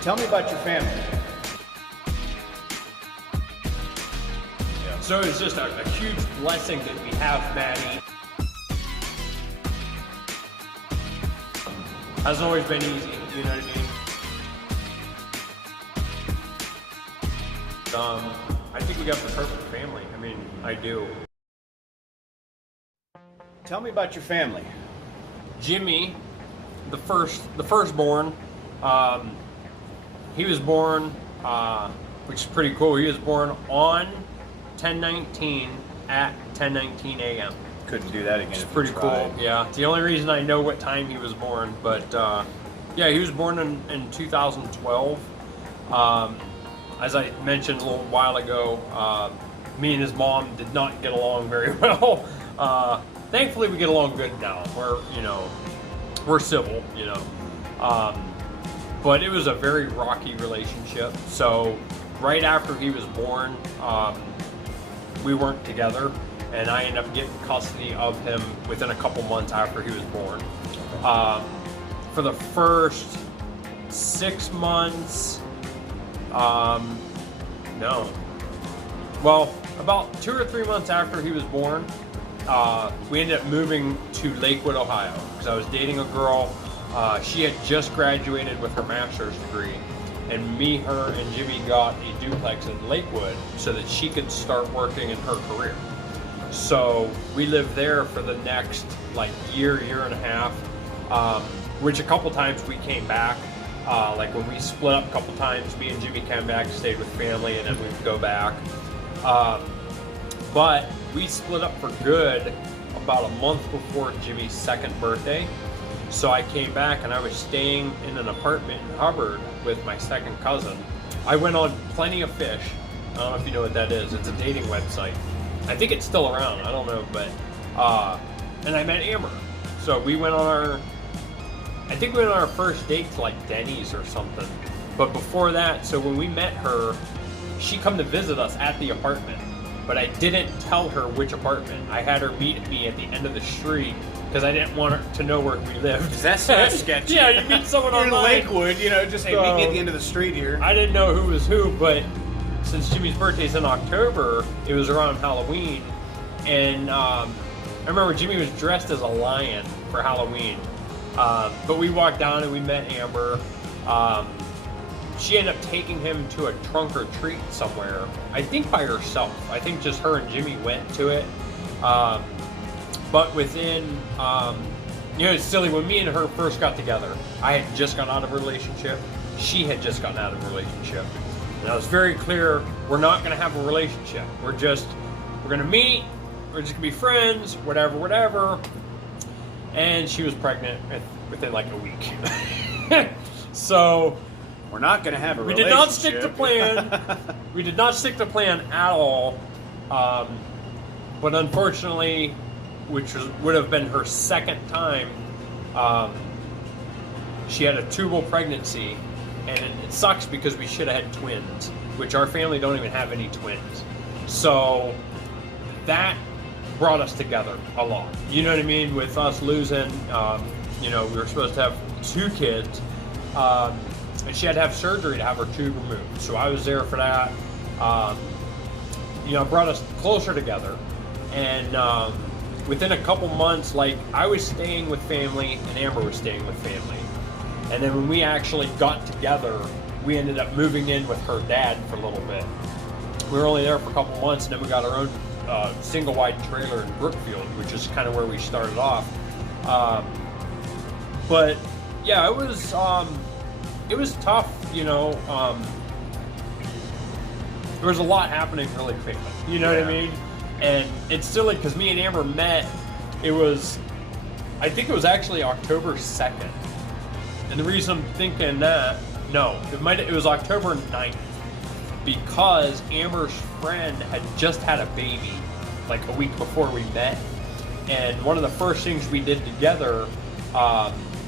Tell me about your family. Yeah. So it's just a huge blessing that we have Maddie. Hasn't always been easy, you know what I mean? I think we got the perfect family. I mean, I do. Tell me about your family. Jimmy, the firstborn, he was born, which is pretty cool. He was born on 10/19 at 10:19 a.m. Couldn't do that again. Which is pretty cool. Yeah, it's the only reason I know what time he was born. But yeah, he was born in 2012. As I mentioned a little while ago, me and his mom did not get along very well. Thankfully, we get along good now. We're civil, you know. But it was a very rocky relationship. So right after he was born, we weren't together, and I ended up getting custody of him within a couple months after he was born. For the first 6 months, no. Well, about 2 or 3 months after he was born, we ended up moving to Lakewood, Ohio, because I was dating a girl. She had just graduated with her master's degree, and me, her, and Jimmy got a duplex in Lakewood so that she could start working in her career. So we lived there for the next year and a half, which a couple times we came back. Like when we split up a couple times, me and Jimmy came back, stayed with family, and then we'd go back. But we split up for good about a month before Jimmy's second birthday. So I came back and I was staying in an apartment in Hubbard with my second cousin. I went on Plenty of Fish. I don't know if you know what that is. It's a dating website. I think it's still around. I don't know, but and I met Amber. So we went on our first date to Denny's or something. But before that, so when we met her, she come to visit us at the apartment. But I didn't tell her which apartment. I had her meet me at the end of the street because I didn't want her to know where we lived. That sounds sketchy. Yeah, you meet someone You're in online. Lakewood, just hey, meet me at the end of the street here. I didn't know who was who, but since Jimmy's birthday's in October, it was around Halloween, and I remember Jimmy was dressed as a lion for Halloween. But we walked down and we met Amber. She ended up taking him to a trunk or treat somewhere, I think by herself. I think just her and Jimmy went to it. But within, it's silly, when me and her first got together, I had just gotten out of a relationship. She had just gotten out of a relationship. And I was very clear, we're not going to have a relationship. We're going to meet, we're just going to be friends, whatever. And she was pregnant within a week. So we're not going to have a relationship. We did not stick to plan. We did not stick to plan at all. But unfortunately, which would have been her second time, she had a tubal pregnancy, and it sucks because we should have had twins, which our family don't even have any twins. So that brought us together a lot. You know what I mean? With us losing, we were supposed to have 2 kids, and she had to have surgery to have her tube removed. So I was there for that. It brought us closer together. And within a couple months, I was staying with family and Amber was staying with family. And then when we actually got together, we ended up moving in with her dad for a little bit. We were only there for a couple months, and then we got our own single wide trailer in Brookfield, which is kind of where we started off. But yeah, it was tough, there was a lot happening really quickly, you know what I mean? And it's silly because me and Amber met, I think it was actually October 2nd. And the reason I'm thinking that, it was October 9th, because Amber's friend had just had a baby a week before we met. And one of the first things we did together,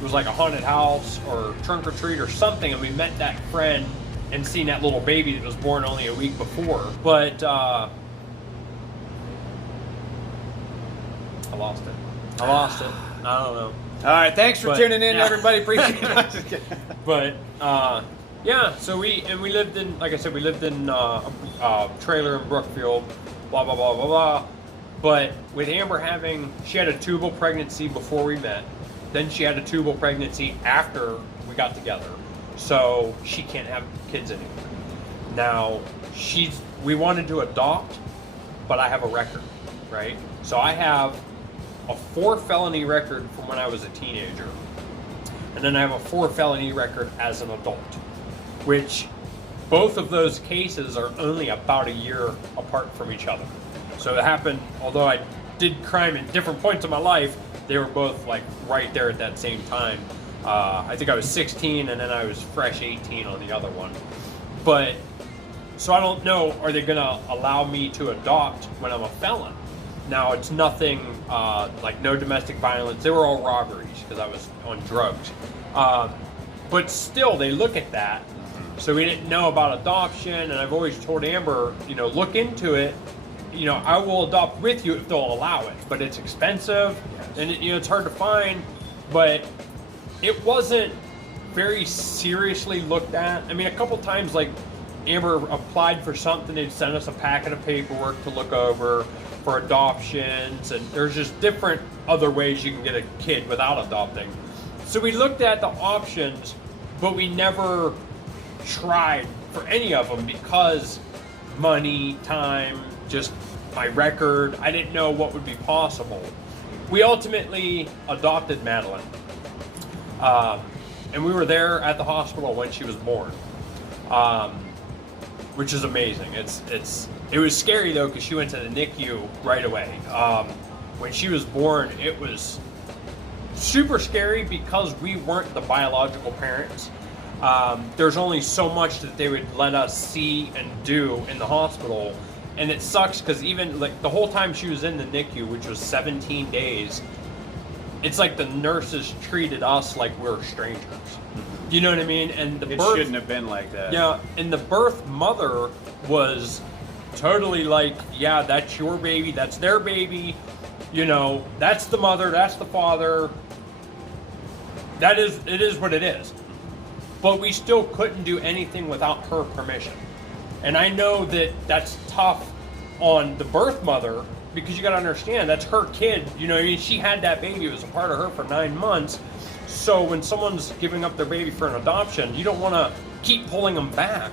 it was like a haunted house or trunk or treat or something, and we met that friend and seen that little baby that was born only a week before. But I lost it. I don't know. All right, thanks for tuning in, yeah. everybody. Appreciate it. But yeah, so we lived in, like I said, we lived in a trailer in Brookfield, blah blah blah blah blah. But with Amber she had a tubal pregnancy before we met. Then she had a tubal pregnancy after we got together. So she can't have kids anymore. Now we wanted to adopt, but I have a record, right? So I have a 4 felony record from when I was a teenager. And then I have a 4 felony record as an adult, which both of those cases are only about a year apart from each other. So it happened, although I did crime at different points in my life, they were both like right there at that same time. I think I was 16 and then I was fresh 18 on the other one. But, so I don't know, are they gonna allow me to adopt when I'm a felon? Now, it's nothing like no domestic violence. They were all robberies because I was on drugs. But still, they look at that. So we didn't know about adoption, and I've always told Amber, look into it. I will adopt with you if they'll allow it. But it's expensive, and it's hard to find. But it wasn't very seriously looked at. I mean, a couple times, like, Amber applied for something, they'd send us a packet of paperwork to look over for adoptions, and there's just different other ways you can get a kid without adopting. So we looked at the options, but we never tried for any of them because money, time, just my record, I didn't know what would be possible. We ultimately adopted Madeline. And we were there at the hospital when she was born. Which is amazing. It was scary though because she went to the NICU right away. When she was born, it was super scary because we weren't the biological parents. There's only so much that they would let us see and do in the hospital, and it sucks because even like the whole time she was in the NICU, which was 17 days, it's like the nurses treated us like we were strangers. You know what I mean? And it shouldn't have been like that. Yeah, and the birth mother was totally like, yeah, that's your baby, that's their baby, that's the mother, that's the father. It is what it is. But we still couldn't do anything without her permission. And I know that that's tough on the birth mother because you got to understand that's her kid. She had that baby. It was a part of her for 9 months. So when someone's giving up their baby for an adoption, you don't want to keep pulling them back.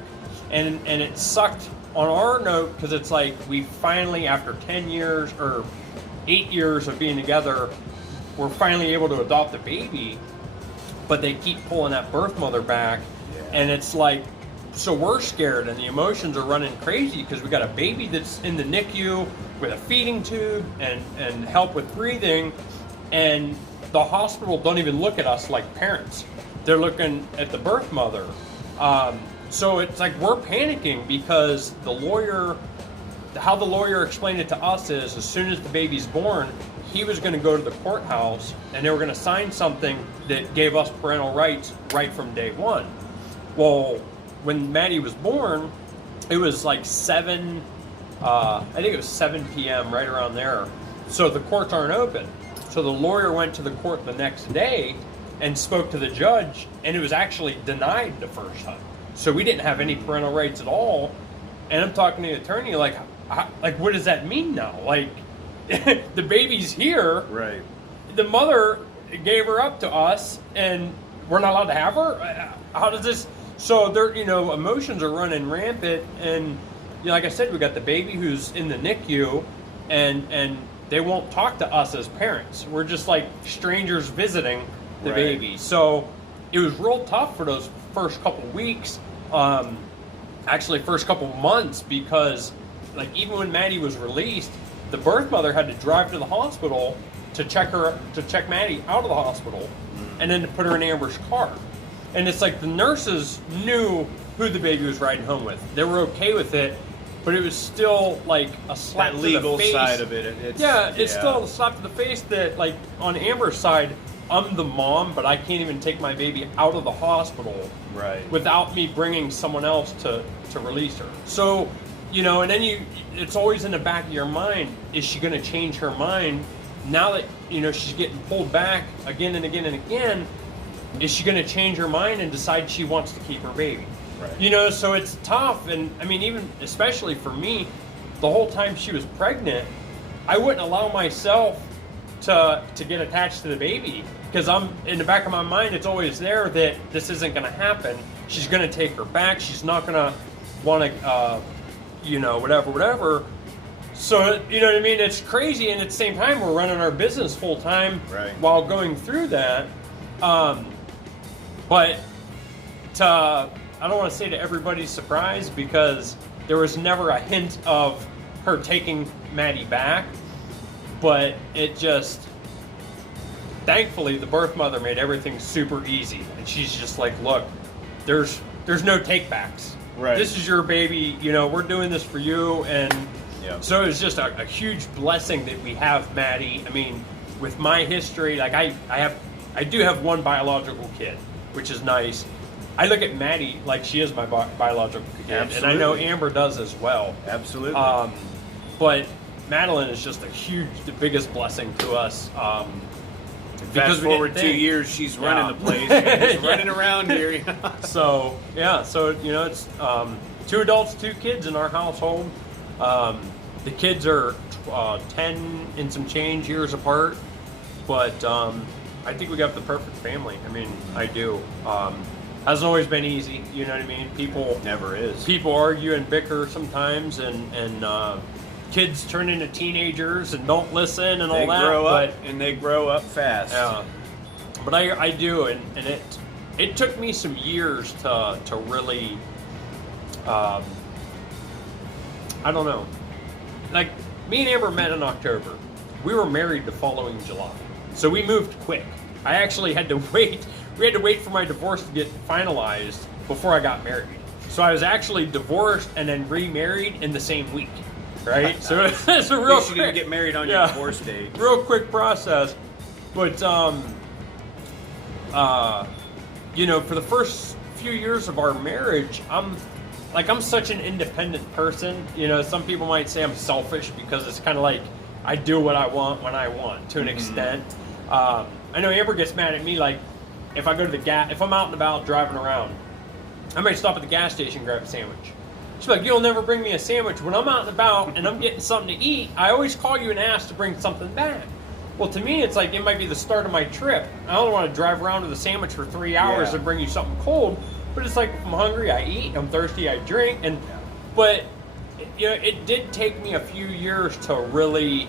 And it sucked on our note because it's like we finally, after 10 years or 8 years of being together, we're finally able to adopt a baby. But they keep pulling that birth mother back. Yeah. And it's like, so we're scared and the emotions are running crazy because we got a baby that's in the NICU with a feeding tube and help with breathing. And the hospital don't even look at us like parents. They're looking at the birth mother. So it's like we're panicking because how the lawyer explained it to us is as soon as the baby's born, he was going to go to the courthouse and they were going to sign something that gave us parental rights right from day one. Well, when Maddie was born, it was like 7 p.m., right around there. So the courts aren't open. So the lawyer went to the court the next day and spoke to the judge, and it was actually denied the first time. So we didn't have any parental rights at all. And I'm talking to the attorney like, what does that mean now? Like, the baby's here. Right. The mother gave her up to us, and we're not allowed to have her? How does this... So, emotions are running rampant, and like I said, we got the baby who's in the NICU, and they won't talk to us as parents. We're just like strangers visiting the baby. So, it was real tough for those first couple weeks, actually first couple months, because like even when Maddie was released, the birth mother had to drive to the hospital to check Maddie out of the hospital, and then to put her in Amber's car. And it's like the nurses knew who the baby was riding home with. They were okay with it. but it was still like a slap That to legal the face. side of it. It's still a slap to the face that, like, on Amber's side, I'm the mom, but I can't even take my baby out of the hospital right. without me bringing someone else to release her. So, you know, and then it's always in the back of your mind, is she going to change her mind now that, you know, she's getting pulled back again and again and again? Is she going to change her mind and decide she wants to keep her baby? Right. You know, so it's tough. And I mean, even especially for me, the whole time she was pregnant, I wouldn't allow myself to get attached to the baby, because I'm in the back of my mind, it's always there that this isn't going to happen. She's going to take her back. She's not going to want to, you know, whatever. So, you know what I mean? It's crazy. And at the same time, we're running our business full time while going through that. But I don't want to say to everybody's surprise, because there was never a hint of her taking Maddie back, but it just, thankfully, the birth mother made everything super easy, and she's just like, look, there's no take backs. Right. This is your baby, you know, we're doing this for you. And so it was just a huge blessing that we have Maddie. I mean, with my history, like I do have one biological kid, which is nice. I look at Maddie like she is my biological kid, Absolutely. and I know Amber does as well. Absolutely. But Madeline is just the biggest blessing to us. Fast forward 2 years, she's running the place, just running around here. So you know, it's 2 adults, 2 kids in our household. The kids are 10 and some change years apart, but I think we got the perfect family. I mean, I do. Hasn't always been easy, you know what I mean? People never is. People argue and bicker sometimes, and kids turn into teenagers and don't listen and all that. They grow up fast. Yeah, but I do, and it took me some years to really, I don't know. Like, me and Amber met in October. We were married the following July, so we moved quick. I actually had to wait. We had to wait for my divorce to get finalized before I got married. So I was actually divorced and then remarried in the same week, right? So it's a real quick. You didn't get married on your divorce date. Real quick process, but you know, for the first few years of our marriage, I'm such an independent person. You know, some people might say I'm selfish, because it's kind of like I do what I want when I want, to an extent. I know Amber gets mad at me, like, if I go to if I'm out and about driving around, I might stop at the gas station and grab a sandwich. She's like, you'll never bring me a sandwich. When I'm out and about and I'm getting something to eat, I always call you and ask to bring something back. Well, to me, it's like it might be the start of my trip. I don't want to drive around with a sandwich for 3 hours and bring you something cold. But it's like, if I'm hungry, I eat. I'm thirsty, I drink. But you know, it did take me a few years to really,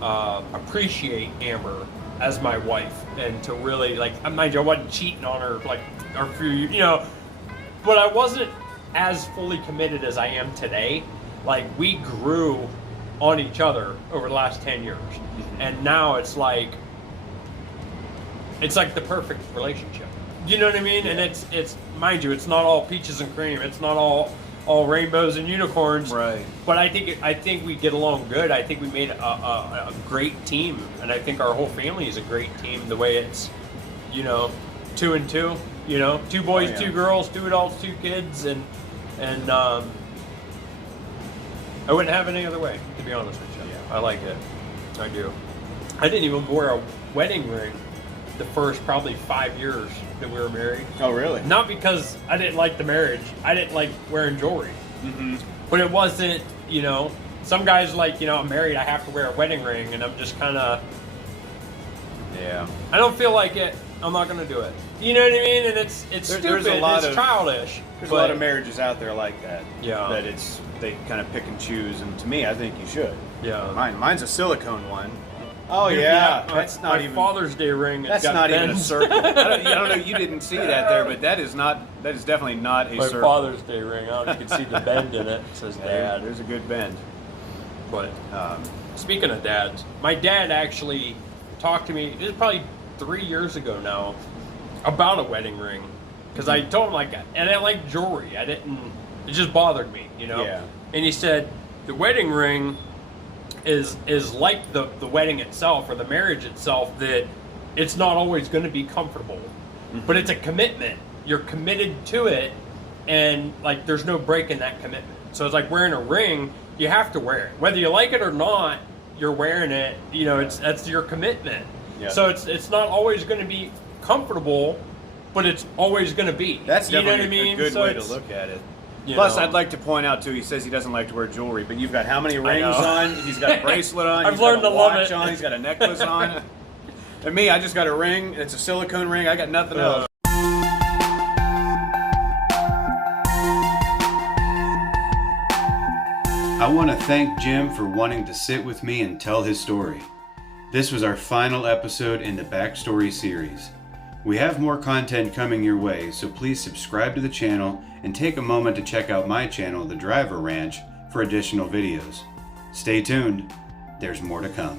appreciate Amber as my wife, and to really, mind you, I wasn't cheating on her a few, you know, but I wasn't as fully committed as I am today. Like, we grew on each other over the last 10 years, and now it's like the perfect relationship. You know what I mean? And it's mind you, it's not all peaches and cream. It's not all rainbows and unicorns. Right. But I think we get along good. I think we made a great team, and I think our whole family is a great team. The way it's, you know, 2 and 2. You know, 2 boys, 2 girls, 2 adults, 2 kids, and I wouldn't have it any other way, to be honest with you. Yeah. I like it. I do. I didn't even wear a wedding ring the first probably 5 years that we were married. Oh, really? Not because I didn't like the marriage. I didn't like wearing jewelry. Mm-hmm. But it wasn't, you know, some guys like, you know, I'm married, I have to wear a wedding ring, and I'm just kind of, I don't feel like it. I'm not going to do it. You know what I mean? And it's stupid. It's childish. There's a lot of marriages out there like that. Yeah. That they kind of pick and choose, and to me, I think you should. Yeah. Mine's a silicone one. Oh yeah, that's not my even Father's Day ring. That's not even a circle. I don't know. You didn't see that there, but that is definitely not a circle. My Father's Day ring. I don't know if you can see the bend in it. It says Dad. Yeah, there's a good bend. But speaking of dads, my dad actually talked to me. This is probably 3 years ago now, about a wedding ring, because I told him like, and I like jewelry. I didn't. It just bothered me, you know. Yeah. And he said the wedding ring is like the wedding itself or the marriage itself, that it's not always going to be comfortable, but it's a commitment. You're committed to it, and like there's no break in that commitment. So it's like wearing a ring. You have to wear it, whether you like it or not. You're wearing it. You know, that's your commitment. Yeah. So it's not always going to be comfortable, but it's always going to be. That's definitely you know what I mean? a good So way to look at it. You Plus, know. I'd like to point out too. He says he doesn't like to wear jewelry, but you've got how many rings on? He's got a bracelet on. I've he's learned got a to love watch it. on. He's got a necklace on. And me, I just got a ring. It's a silicone ring. I got nothing else. I want to thank Jim for wanting to sit with me and tell his story. This was our final episode in the Backstory series. We have more content coming your way, so please subscribe to the channel and take a moment to check out my channel, The Driver Ranch, for additional videos. Stay tuned, there's more to come.